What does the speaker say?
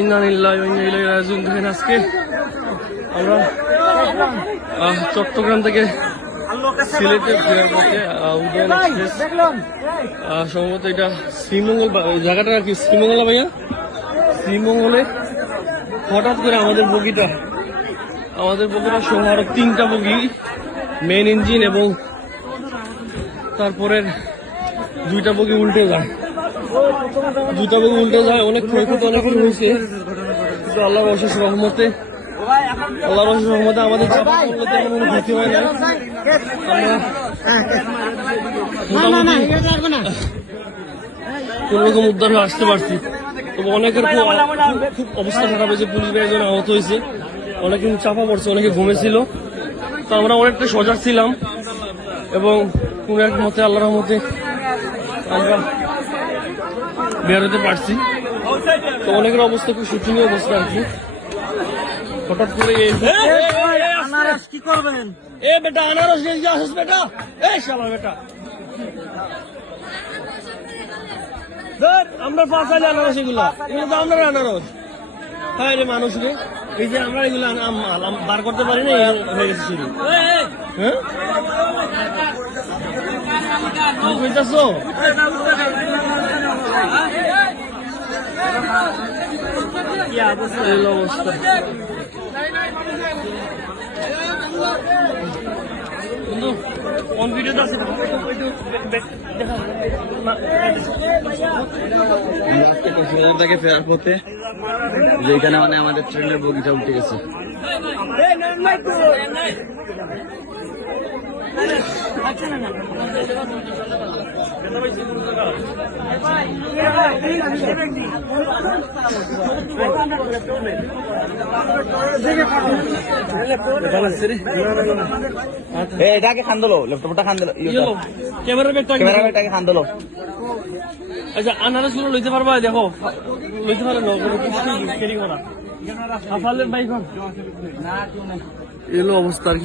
ইন্না লিল্লাহি ওয়া ইন্না ইলাইহি রাজিউন। দেখেন আজকে আমরা চট্টগ্রাম থেকে সিলেটে ফেরার পথে উদয়ন এক্সপ্রেস, সম্ভবত এটা শ্রীমঙ্গল, জায়গাটা কি শ্রীমঙ্গল ভাইয়া? শ্রীমঙ্গলে হঠাৎ করে আমাদের বগিটা সহ আরো 3টা বগি, মেন ইঞ্জিন এবং তারপরের 2টা বগি উল্টে যায়। অনেক ক্ষয়ক্ষতি অনেক কিছু হয়েছে, কিন্তু আল্লাহর অশেষ রহমতে আমাদের চাপা পড়লে তেমন কোনো ক্ষতি হয় না। কোন রকম উদ্ধার হয়ে আসতে পারছি। তবে অনেকের খুব অবস্থা খারাপ হয়েছে, পুলিশ ভাই একজন আহত হয়েছে, অনেকে চাপা পড়ছে, অনেকে ঘুমেছিল। তো আমরা অনেকটা সজাগ ছিলাম এবং কোন এক মতে আল্লাহর রহমতে আমরা বেরোতে পারছি। তো অনেকের অবস্থা খুব শোচনীয় অবস্থা আর কি। হঠাৎ করে কি করবেন? বেটা আনারস নিয়ে আসিস বেটা, শালা বেটা আমরা পাঁচালি আনারস, এগুলো তো আমরা আনারস। হ্যাঁ রে মানুষ রে, এই যে আমরা এগুলো বার করতে পারি না, হয়ে গেছে শুরু। হ্যাঁ বুঝতেছো? অবস্থা কিন্তু কোন ভিডিওতে আছে থেকে ফেরার পথে যেখানে মানে আমাদের ট্রেনের বগিটা উঠে গেছে। এটাকে খান দিলো, ল্যাপটপটা খান দিলো, ক্যামেরাটাকে খান দিলো। আচ্ছা আনারস গুলো লইতে পারবা? দেখো লইতে পারে না, অবস্থা।